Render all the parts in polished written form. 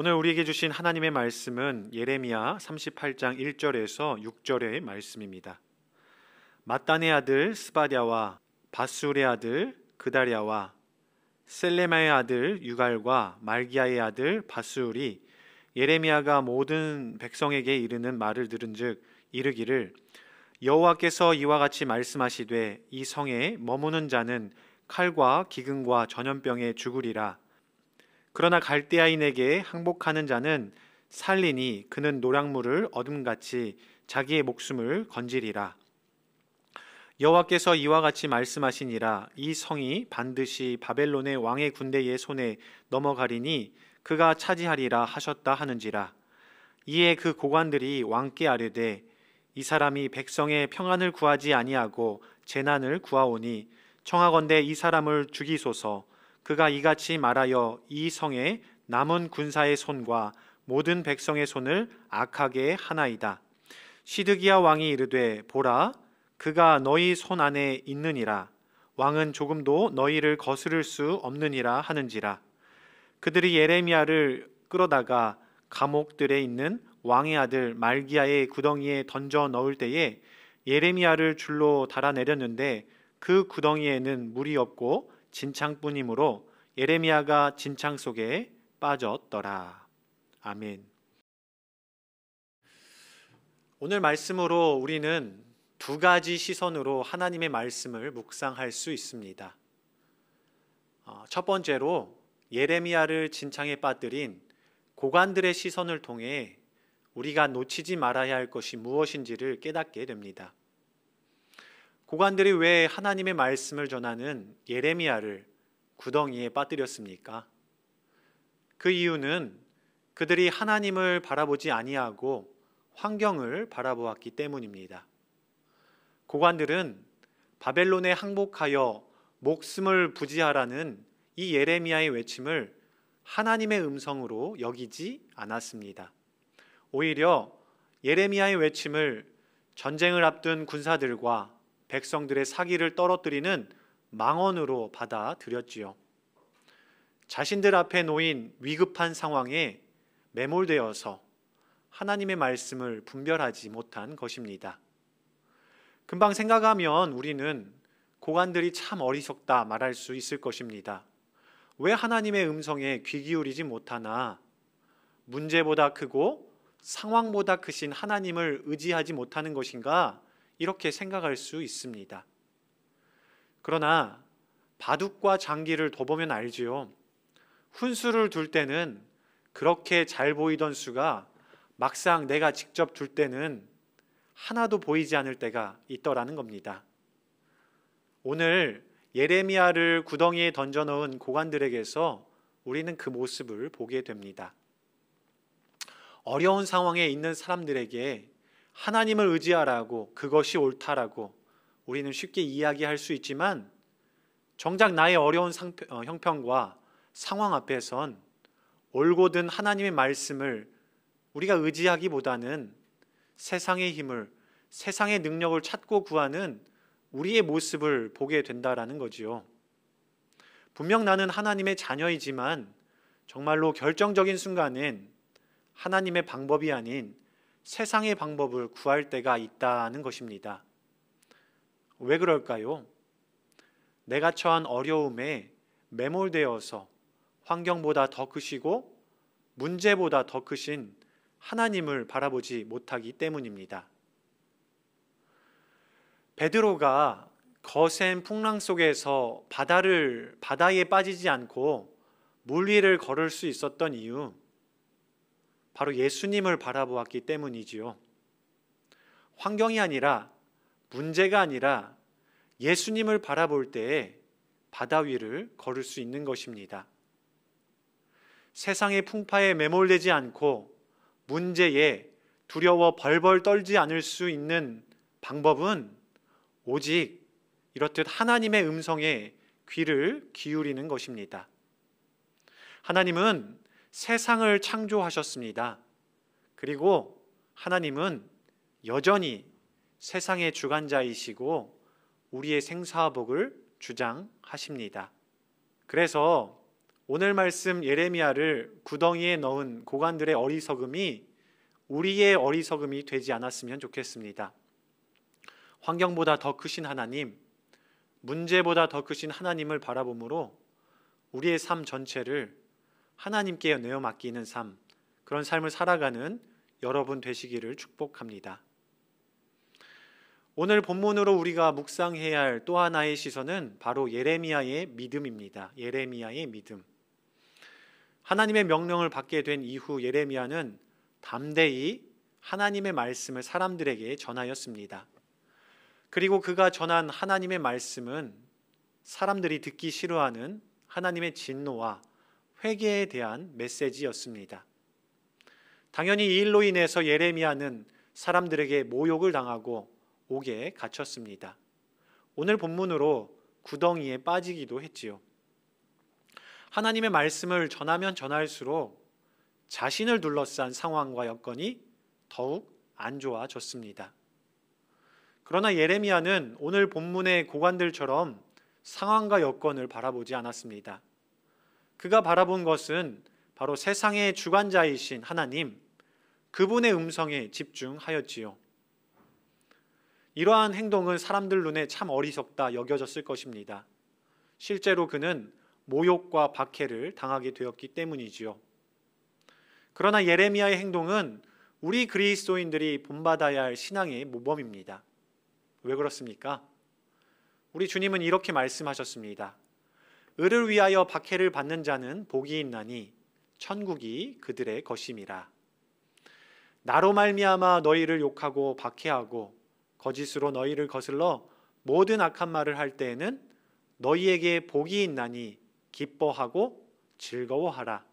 오늘 우리에게 주신 하나님의 말씀은 예레미야 38장 1절에서 6절의 말씀입니다. mattan의 아들 스바랴와 바술의 아들 그다랴와 셀레마의 아들 유갈과 말기야의 아들 바술이 예레미야가 모든 백성에게 이르는 말을 들은즉 이르기를 여호와께서 이와 같이 말씀하시되 이 성에 머무는 자는 칼과 기근과 전염병에 죽으리라. 그러나 갈대아인에게 항복하는 자는 살리니 그는 노량물을 얻음같이 자기의 목숨을 건지리라. 여호와께서 이와 같이 말씀하시니라. 이 성이 반드시 바벨론의 왕의 군대의 손에 넘어가리니 그가 차지하리라 하셨다 하는지라. 이에 그 고관들이 왕께 아뢰되 이 사람이 백성의 평안을 구하지 아니하고 재난을 구하오니 청하건대 이 사람을 죽이소서. 그가 이같이 말하여 이 성의 남은 군사의 손과 모든 백성의 손을 악하게 하나이다. 시드기야 왕이 이르되 보라 그가 너희 손 안에 있느니라. 왕은 조금도 너희를 거스를 수 없느니라 하는지라. 그들이 예레미야를 끌어다가 감옥들에 있는 왕의 아들 말기야의 구덩이에 던져 넣을 때에 예레미야를 줄로 달아내렸는데 그 구덩이에는 물이 없고 진창뿐이므로 예레미야가 진창 속에 빠졌더라. 아멘. 오늘 말씀으로 우리는 두 가지 시선으로 하나님의 말씀을 묵상할 수 있습니다. 첫 번째로 예레미야를 진창에 빠뜨린 고관들의 시선을 통해 우리가 놓치지 말아야 할 것이 무엇인지를 깨닫게 됩니다. 고관들이 왜 하나님의 말씀을 전하는 예레미야를 구덩이에 빠뜨렸습니까? 그 이유는 그들이 하나님을 바라보지 아니하고 환경을 바라보았기 때문입니다. 고관들은 바벨론에 항복하여 목숨을 부지하라는 이 예레미야의 외침을 하나님의 음성으로 여기지 않았습니다. 오히려 예레미야의 외침을 전쟁을 앞둔 군사들과 백성들의 사기를 떨어뜨리는 망언으로 받아들였지요. 자신들 앞에 놓인 위급한 상황에 매몰되어서 하나님의 말씀을 분별하지 못한 것입니다. 금방 생각하면 우리는 고관들이 참 어리석다 말할 수 있을 것입니다. 왜 하나님의 음성에 귀 기울이지 못하나? 문제보다 크고 상황보다 크신 하나님을 의지하지 못하는 것인가? 이렇게 생각할 수 있습니다. 그러나 바둑과 장기를 둬보면 알지요. 훈수를 둘 때는 그렇게 잘 보이던 수가 막상 내가 직접 둘 때는 하나도 보이지 않을 때가 있더라는 겁니다. 오늘 예레미야를 구덩이에 던져넣은 고관들에게서 우리는 그 모습을 보게 됩니다. 어려운 상황에 있는 사람들에게 하나님을 의지하라고, 그것이 옳다라고 우리는 쉽게 이야기할 수 있지만 정작 나의 어려운 형편과 상황 앞에선 올곧은 하나님의 말씀을 우리가 의지하기보다는 세상의 힘을, 세상의 능력을 찾고 구하는 우리의 모습을 보게 된다라는 거지요. 분명 나는 하나님의 자녀이지만 정말로 결정적인 순간엔 하나님의 방법이 아닌 세상의 방법을 구할 때가 있다는 것입니다. 왜 그럴까요? 내가 처한 어려움에 매몰되어서 환경보다 더 크시고 문제보다 더 크신 하나님을 바라보지 못하기 때문입니다. 베드로가 거센 풍랑 속에서 바다에 빠지지 않고 물 위를 걸을 수 있었던 이유, 바로 예수님을 바라보았기 때문이지요. 환경이 아니라, 문제가 아니라 예수님을 바라볼 때에 바다 위를 걸을 수 있는 것입니다. 세상의 풍파에 매몰되지 않고 문제에 두려워 벌벌 떨지 않을 수 있는 방법은 오직 이렇듯 하나님의 음성에 귀를 기울이는 것입니다. 하나님은 세상을 창조하셨습니다. 그리고 하나님은 여전히 세상의 주관자이시고 우리의 생사복을 주장하십니다. 그래서 오늘 말씀 예레미야를 구덩이에 넣은 고관들의 어리석음이 우리의 어리석음이 되지 않았으면 좋겠습니다. 환경보다 더 크신 하나님, 문제보다 더 크신 하나님을 바라보므로 우리의 삶 전체를 하나님께 내어 맡기는 삶, 그런 삶을 살아가는 여러분 되시기를 축복합니다. 오늘 본문으로 우리가 묵상해야 할 또 하나의 시선은 바로 예레미야의 믿음입니다. 예레미야의 믿음. 하나님의 명령을 받게 된 이후 예레미야는 담대히 하나님의 말씀을 사람들에게 전하였습니다. 그리고 그가 전한 하나님의 말씀은 사람들이 듣기 싫어하는 하나님의 진노와 회개에 대한 메시지였습니다. 당연히 이 일로 인해서 예레미야는 사람들에게 모욕을 당하고 옥에 갇혔습니다. 오늘 본문으로 구덩이에 빠지기도 했지요. 하나님의 말씀을 전하면 전할수록 자신을 둘러싼 상황과 여건이 더욱 안 좋아졌습니다. 그러나 예레미야는 오늘 본문의 고관들처럼 상황과 여건을 바라보지 않았습니다. 그가 바라본 것은 바로 세상의 주관자이신 하나님, 그분의 음성에 집중하였지요. 이러한 행동은 사람들 눈에 참 어리석다 여겨졌을 것입니다. 실제로 그는 모욕과 박해를 당하게 되었기 때문이지요. 그러나 예레미야의 행동은 우리 그리스도인들이 본받아야 할 신앙의 모범입니다. 왜 그렇습니까? 우리 주님은 이렇게 말씀하셨습니다. 의를 위하여 박해를 받는 자는 복이 있나니 천국이 그들의 것임이라. 나로 말미암아 너희를 욕하고 박해하고 거짓으로 너희를 거슬러 모든 악한 말을 할 때에는 너희에게 복이 있나니 기뻐하고 즐거워하라.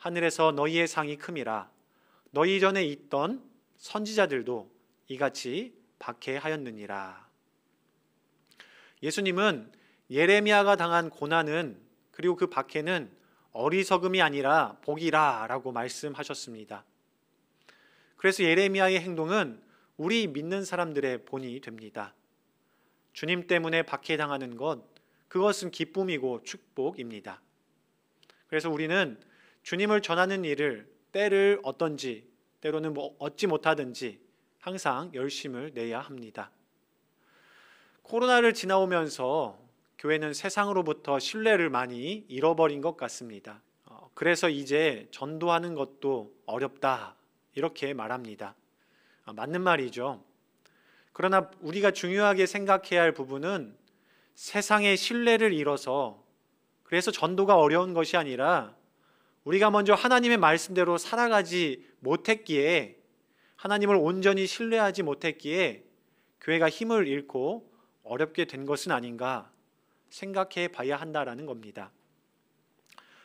하늘에서 너희의 상이 큼이라. 너희 전에 있던 선지자들도 이같이 박해하였느니라. 예수님은 예레미야가 당한 고난은, 그리고 그 박해는 어리석음이 아니라 복이라 라고 말씀하셨습니다. 그래서 예레미야의 행동은 우리 믿는 사람들의 본이 됩니다. 주님 때문에 박해당하는 것, 그것은 기쁨이고 축복입니다. 그래서 우리는 주님을 전하는 일을 때를 얻든지 때로는 얻지 못하든지 항상 열심을 내야 합니다. 코로나를 지나오면서 교회는 세상으로부터 신뢰를 많이 잃어버린 것 같습니다. 그래서 이제 전도하는 것도 어렵다 이렇게 말합니다. 맞는 말이죠. 그러나 우리가 중요하게 생각해야 할 부분은 세상의 신뢰를 잃어서 그래서 전도가 어려운 것이 아니라 우리가 먼저 하나님의 말씀대로 살아가지 못했기에, 하나님을 온전히 신뢰하지 못했기에 교회가 힘을 잃고 어렵게 된 것은 아닌가 생각해 봐야 한다라는 겁니다.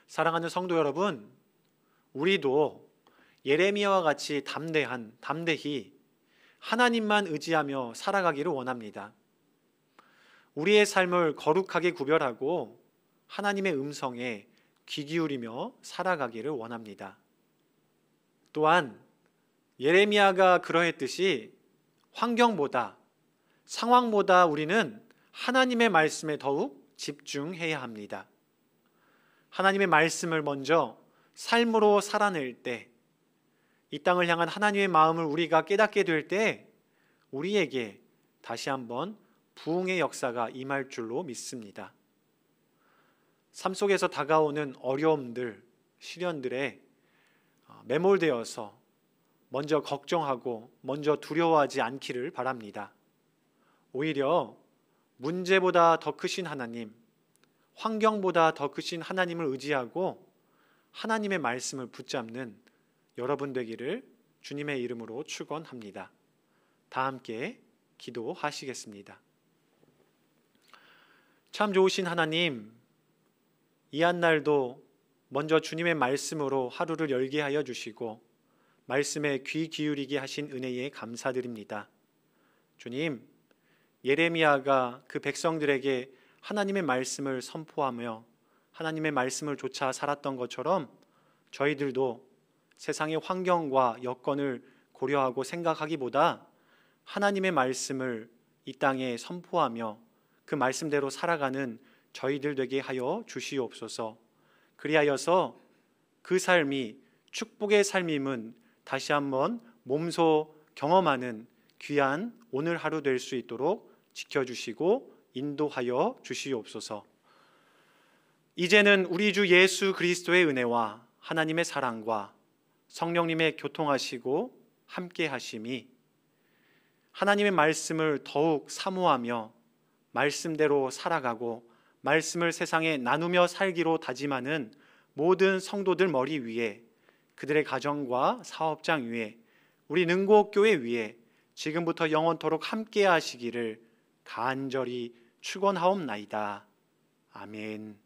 사랑하는 성도 여러분, 우리도 예레미야와 같이 담대히 하나님만 의지하며 살아가기를 원합니다. 우리의 삶을 거룩하게 구별하고 하나님의 음성에 귀 기울이며 살아가기를 원합니다. 또한 예레미야가 그러했듯이 환경보다, 상황보다 우리는 하나님의 말씀에 더욱 집중해야 합니다. 하나님의 말씀을 먼저 삶으로 살아낼 때, 이 땅을 향한 하나님의 마음을 우리가 깨닫게 될 때 우리에게 다시 한번 부흥의 역사가 임할 줄로 믿습니다. 삶 속에서 다가오는 어려움들, 시련들에 매몰되어서 먼저 걱정하고 먼저 두려워하지 않기를 바랍니다. 오히려 문제보다 더 크신 하나님, 환경보다 더 크신 하나님을 의지하고 하나님의 말씀을 붙잡는 여러분 되기를 주님의 이름으로 축원합니다. 다 함께 기도하시겠습니다. 참 좋으신 하나님, 이 한날도 먼저 주님의 말씀으로 하루를 열게 하여 주시고 말씀에 귀 기울이게 하신 은혜에 감사드립니다. 주님, 예레미야가 그 백성들에게 하나님의 말씀을 선포하며 하나님의 말씀을 쫓아 살았던 것처럼 저희들도 세상의 환경과 여건을 고려하고 생각하기보다 하나님의 말씀을 이 땅에 선포하며 그 말씀대로 살아가는 저희들 되게 하여 주시옵소서. 그리하여서 그 삶이 축복의 삶임은 다시 한번 몸소 경험하는 귀한 오늘 하루 될 수 있도록 지켜주시고 인도하여 주시옵소서. 이제는 우리 주 예수 그리스도의 은혜와 하나님의 사랑과 성령님의 교통하시고 함께 하심이 하나님의 말씀을 더욱 사모하며 말씀대로 살아가고 말씀을 세상에 나누며 살기로 다짐하는 모든 성도들 머리 위에, 그들의 가정과 사업장 위에, 우리 능곡교회 위에 지금부터 영원토록 함께 하시기를 간절히 축원하옵나이다. 아멘.